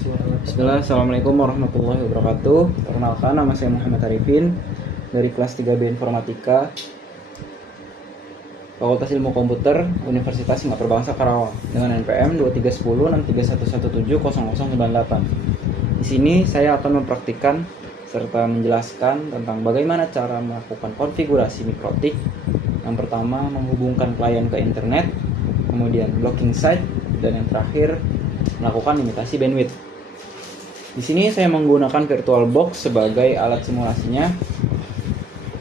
Bismillah, Assalamualaikum warahmatullahi wabarakatuh. Perkenalkan, nama saya Muhammad Arifin dari kelas 3B Informatika, Fakultas Ilmu Komputer, Universitas Singapura Bangsa Karawang, dengan NPM 231063170098. Di sini saya akan mempraktikkan serta menjelaskan tentang bagaimana cara melakukan konfigurasi mikrotik. Yang pertama, menghubungkan klien ke internet, kemudian blocking site, dan yang terakhir melakukan limitasi bandwidth. Di sini saya menggunakan VirtualBox sebagai alat simulasinya.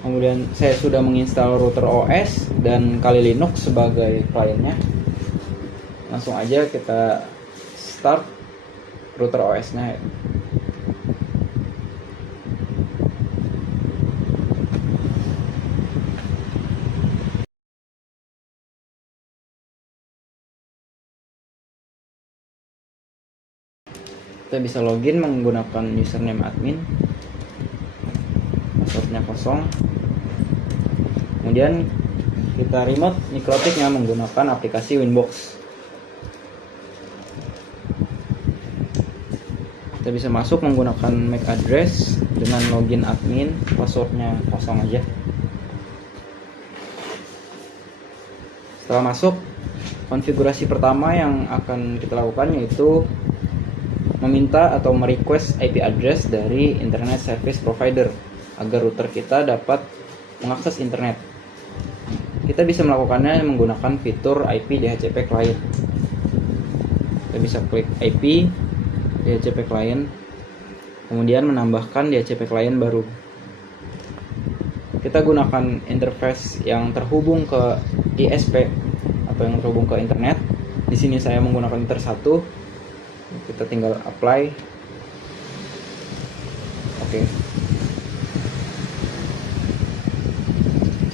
Kemudian saya sudah menginstal router OS dan Kali Linux sebagai kliennya. Langsung aja kita start router OS-nya. Kita bisa login menggunakan username admin, passwordnya kosong. Kemudian kita remote mikrotiknya menggunakan aplikasi Winbox. Kita bisa masuk menggunakan MAC address dengan login admin, passwordnya kosong aja. Setelah masuk, konfigurasi pertama yang akan kita lakukan yaitu meminta atau merequest IP address dari internet service provider agar router kita dapat mengakses internet. Kita bisa melakukannya menggunakan fitur IP DHCP client. Kita bisa klik IP DHCP client, kemudian menambahkan DHCP client baru. Kita gunakan interface yang terhubung ke ISP atau yang terhubung ke internet. Di sini saya menggunakan Inter 1. Kita tinggal apply. Oke.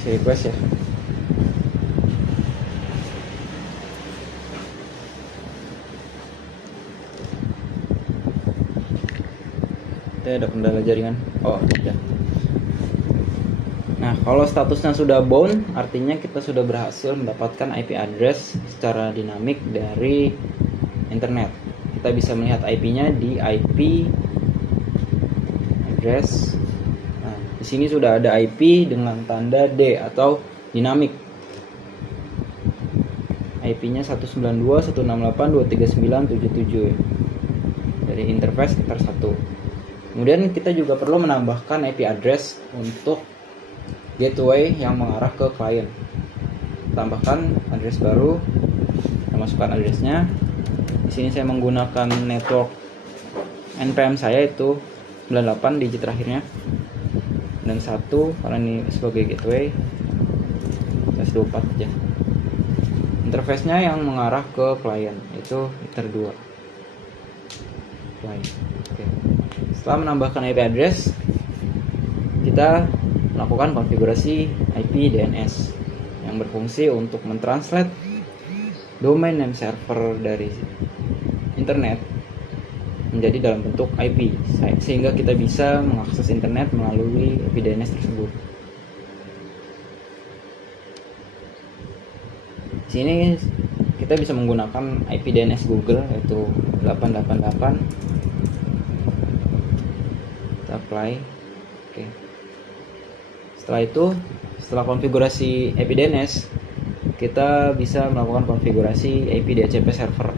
Saya request ya. Kita ada kendala jaringan. Oh, ya. Nah, kalau statusnya sudah bound, artinya kita sudah berhasil mendapatkan IP address secara dinamik dari internet. Kita bisa melihat IP-nya di IP address. Nah, di sini sudah ada IP dengan tanda D atau dinamik. IP-nya 192.168.239.77 dari interface Inter 1. Kemudian kita juga perlu menambahkan IP address untuk gateway yang mengarah ke klien. Tambahkan address baru, kita masukkan addressnya. Di sini saya menggunakan network NPM saya itu 98 digit terakhirnya dan 1 karena ini sebagai gateway. Tes 24 aja. Interface-nya yang mengarah ke klien itu Ether 2. Klien. Oke. Setelah menambahkan IP address, kita melakukan konfigurasi IP DNS yang berfungsi untuk mentranslate domain name server dari internet menjadi dalam bentuk IP sehingga kita bisa mengakses internet melalui IP DNS tersebut. Di sini kita bisa menggunakan IP DNS Google yaitu 888. Kita apply. Oke. Setelah itu, setelah konfigurasi IP DNS, kita bisa melakukan konfigurasi IP DHCP server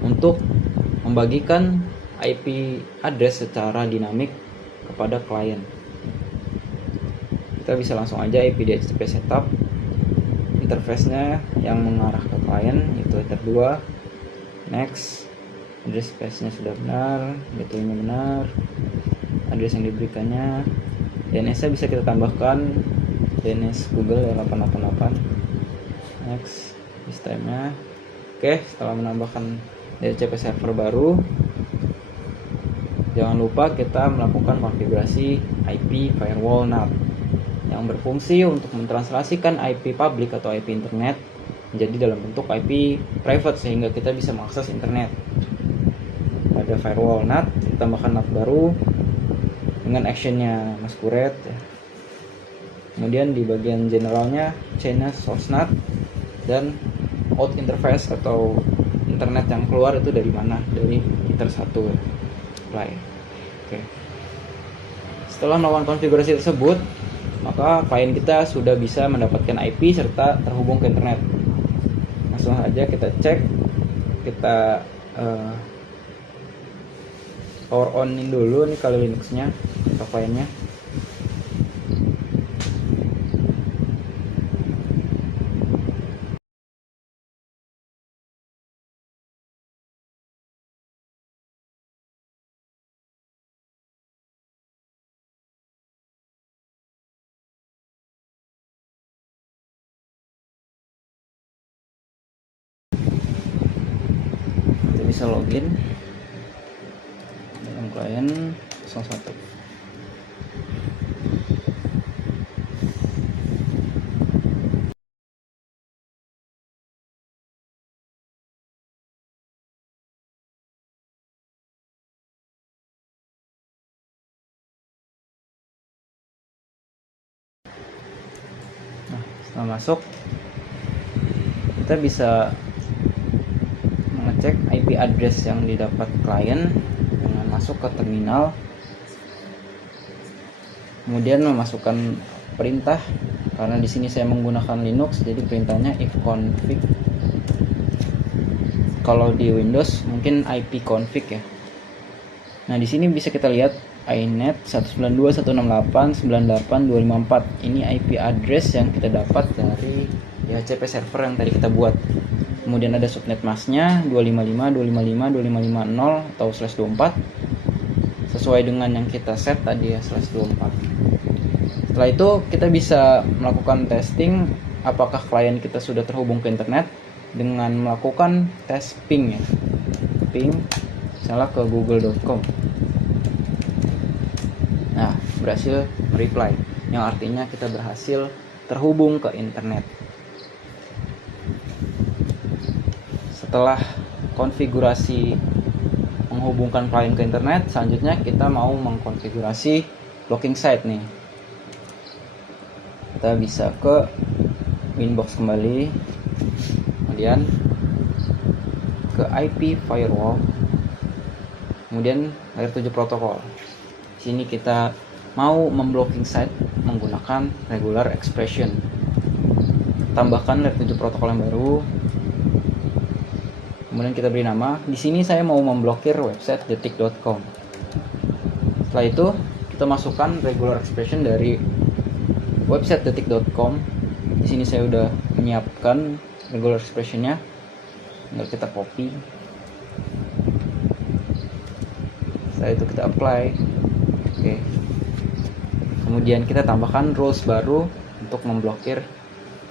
untuk membagikan IP address secara dinamik kepada klien. Kita bisa langsung aja IP DHCP setup. Interface-nya yang mengarah ke klien yaitu Ether 2. Next. Address space-nya sudah benar, gateway-nya benar, address yang diberikannya. DNS-nya bisa kita tambahkan DNS Google 888. Next, this time-nya. Oke, setelah menambahkan DHCP server baru, jangan lupa kita melakukan konfigurasi IP firewall NAT yang berfungsi untuk mentranslasikan IP public atau IP internet menjadi dalam bentuk IP private sehingga kita bisa mengakses internet. Pada firewall NAT, kita tambahkan NAT baru dengan actionnya masquerade. Kemudian di bagian generalnya chainnya source NAT dan out interface atau internet yang keluar itu dari mana, dari Ether 1 client. Oke. Setelah melakukan konfigurasi tersebut, maka klien kita sudah bisa mendapatkan IP serta terhubung ke internet. Langsung aja kita cek, kita power onin dulu nih kali Linuxnya atau kliennya. Kita bisa login dalam klien 01. Nah, setelah masuk, kita bisa mengecek IP address yang didapat klien dengan masuk ke terminal, kemudian memasukkan perintah. Karena di sini saya menggunakan Linux, jadi perintahnya ifconfig. Kalau di Windows mungkin ipconfig ya. Nah, di sini bisa kita lihat inet 192.168.98.254. Ini IP address yang kita dapat dari DHCP server yang tadi kita buat. Kemudian ada subnet masknya 255.255.255.0 atau /24 sesuai dengan yang kita set tadi ya, /24. Setelah itu kita bisa melakukan testing apakah klien kita sudah terhubung ke internet dengan melakukan tes ping ya. Ping misalnya ke google.com. Nah, berhasil reply, yang artinya kita berhasil terhubung ke internet. Setelah konfigurasi menghubungkan klien ke internet, selanjutnya kita mau mengkonfigurasi blocking site nih. Kita bisa ke Winbox kembali, kemudian ke IP firewall, kemudian layer 7 protokol. Di sini kita mau memblocking site menggunakan regular expression. Tambahkan layer 7 protokol yang baru. Kemudian kita beri nama. Di sini saya mau memblokir website detik.com. Setelah itu kita masukkan regular expression dari website detik.com. Di sini saya udah menyiapkan regular expressionnya. Tinggal kita copy. Setelah itu kita apply. Oke. Kemudian kita tambahkan rules baru untuk memblokir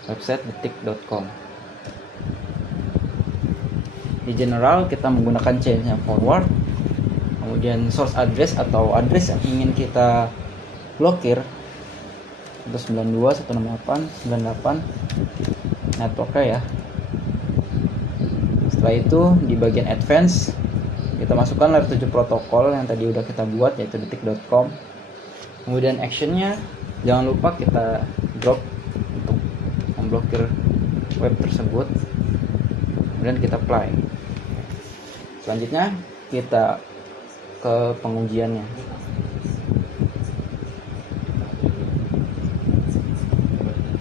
website detik.com. Di general kita menggunakan chainnya forward, kemudian source address atau address yang ingin kita blokir itu 92.168.98 networknya ya. Setelah itu di bagian advance kita masukkan layer 7 protokol yang tadi udah kita buat, yaitu detik.com. Kemudian actionnya jangan lupa kita drop untuk memblokir web tersebut, kemudian kita apply. Selanjutnya kita ke pengujiannya.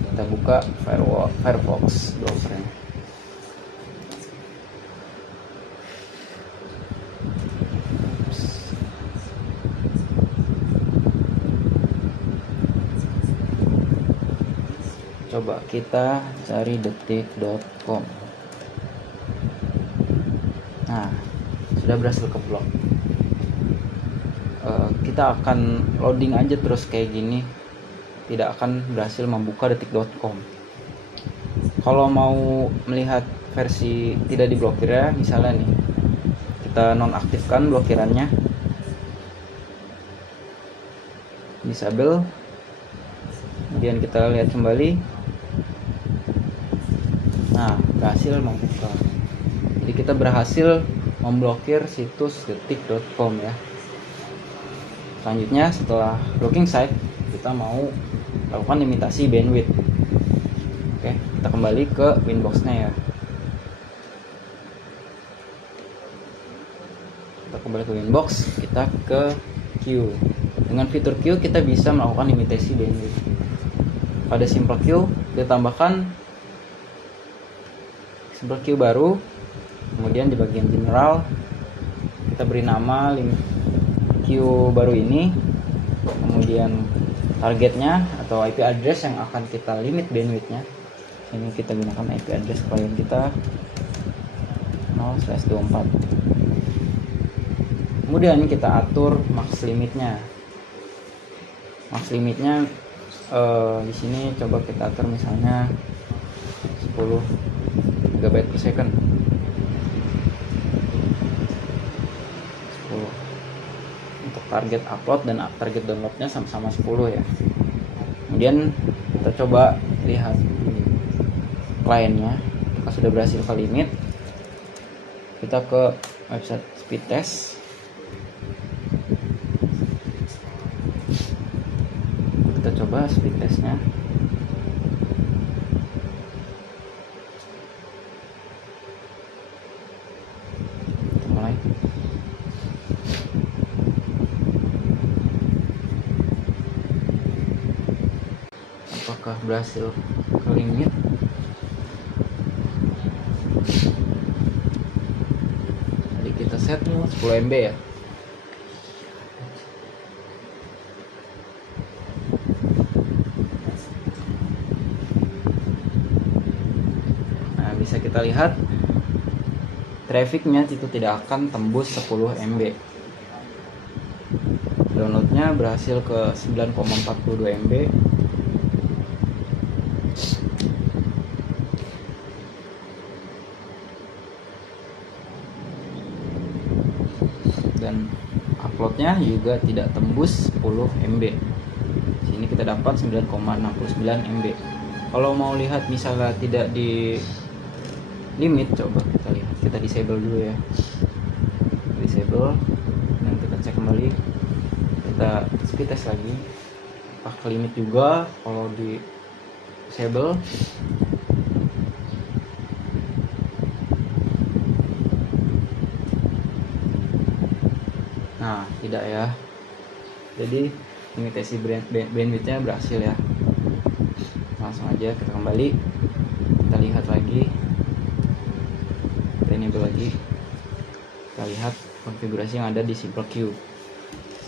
Kita buka Firefox browsernya. Coba kita cari detik.com. Nah, sudah berhasil keblok. Kita akan loading aja terus kayak gini, tidak akan berhasil membuka detik.com. Kalau mau melihat versi tidak diblokir ya, misalnya nih kita nonaktifkan blokirannya, disable, kemudian kita lihat kembali. Nah, berhasil membuka. Jadi kita berhasil memblokir situs detik.com ya. Selanjutnya setelah blocking site, kita mau lakukan limitasi bandwidth. Oke, kita kembali ke Winbox-nya ya. kita kembali ke inbox, kita ke queue. Dengan fitur queue kita bisa melakukan limitasi bandwidth. Pada simple queue ditambahkan simple queue baru, kemudian di bagian general kita beri nama queue baru ini, kemudian targetnya atau IP address yang akan kita limit bandwidthnya. Ini kita gunakan IP address klien kita 0/24. Kemudian kita atur max limitnya. Max limitnya di sini coba kita atur misalnya 10 GB per second. 10. Untuk target upload dan target downloadnya sama-sama 10 ya. Kemudian kita coba lihat kliennya, kita sudah berhasil ke limit. Kita ke website speed test. Kita coba speed testnya. Kita mulai. Apakah berhasil ke limit? Jadi kita set 10 MB ya. Nah, bisa kita lihat trafficnya itu tidak akan tembus 10 MB. Downloadnya berhasil ke 9,42 MB. Dan uploadnya juga tidak tembus 10 MB. Sini kita dapat 9,69 MB. Kalau mau lihat misalnya tidak di limit, coba kita lihat. Kita disable dulu ya. Disable. Dan kita cek kembali. Kita speed test lagi. Apakah limit juga kalau di disable? Nah, tidak ya. Jadi limitasi bandwidthnya berhasil ya. Langsung aja kita kembali, kita lihat lagi, kita enable lagi, kita lihat konfigurasi yang ada di simple queue.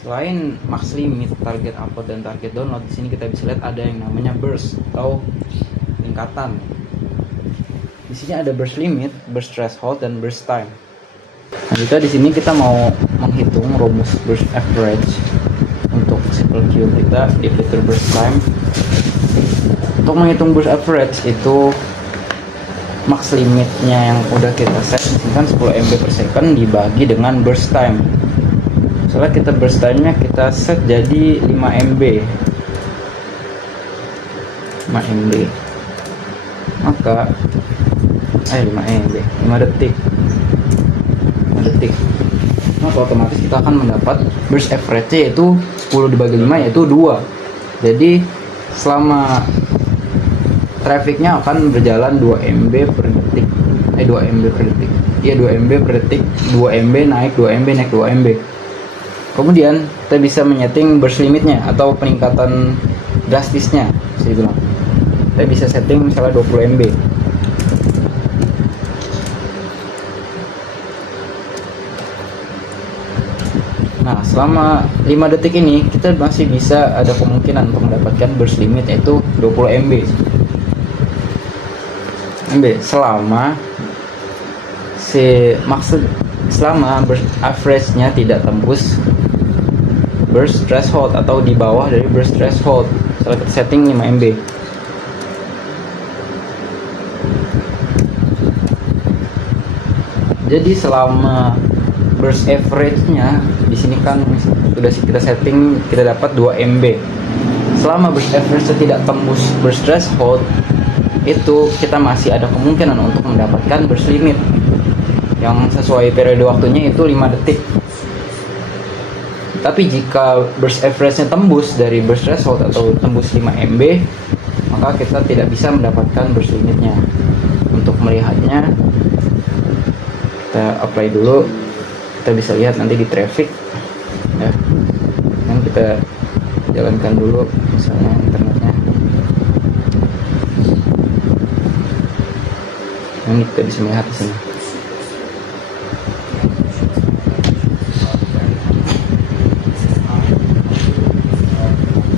Selain max limit, target upload dan target download, di sini kita bisa lihat ada yang namanya burst atau tingkatan. Di sini ada burst limit, burst threshold, dan burst time. Nah, jika di sini kita mau menghitung rumus burst average untuk simple queue kita di fitur burst time. Untuk menghitung burst average itu max limitnya yang udah kita set, misalkan 10 MB per second dibagi dengan burst time. Misalnya kita burst time-nya kita set jadi 5 MB. 5 MB. Maka 5 MB, 5 detik. Maka otomatis kita akan mendapat burst average yaitu 10 dibagi 5 yaitu 2. Jadi selama trafficnya akan berjalan 2 MB per detik. 2 MB per detik. Iya, 2 MB per detik. 2 MB naik 2 MB naik 2 MB. Kemudian kita bisa menyeting burst limitnya atau peningkatan drastisnya, bisa dibilang. Kita bisa setting misalnya 20 MB. Nah, selama 5 detik ini kita masih bisa ada kemungkinan untuk mendapatkan burst limit yaitu 20 MB. Selama selama burst average-nya tidak tembus burst threshold atau di bawah dari burst threshold. Misalnya kita setting 5 MB. Jadi selama burst average-nya di sini kan sudah kita setting, kita dapat 2 MB. Selama burst average tidak tembus burst threshold, itu kita masih ada kemungkinan untuk mendapatkan burst limit yang sesuai periode waktunya itu 5 detik. Tapi jika burst average-nya tembus dari burst threshold atau tembus 5 MB, maka kita tidak bisa mendapatkan burst limitnya. Untuk melihatnya, kita apply dulu. kita bisa lihat nanti di traffic ya. Yang kita jalankan dulu misalnya internetnya, yang kita bisa melihat di sini.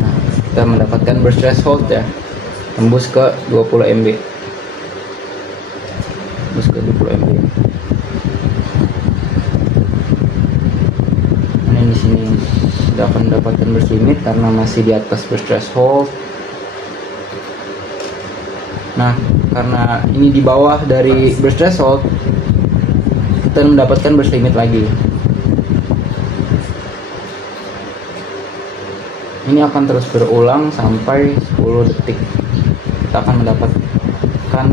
Nah, kita mendapatkan burst threshold ya, tembus ke 20 MB, tembus ke 20 MB. Nah, di sini tidak akan mendapatkan burst limit karena masih di atas burst threshold. Nah, karena ini di bawah dari burst threshold, kita mendapatkan burst limit lagi. Ini akan terus berulang sampai 10 detik. Kita akan mendapatkan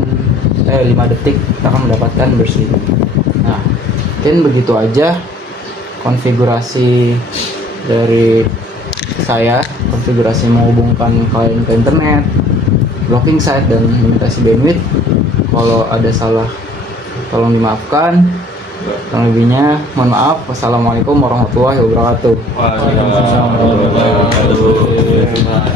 5 detik kita akan mendapatkan burst limit. Nah, mungkin begitu aja konfigurasi dari saya, konfigurasi menghubungkan klien ke internet, blocking site, dan limitasi bandwidth. Kalau ada salah tolong dimaafkan, kurang lebihnya mohon maaf. Wassalamualaikum warahmatullahi wabarakatuh. Waalaikumsalam warahmatullahi wabarakatuh.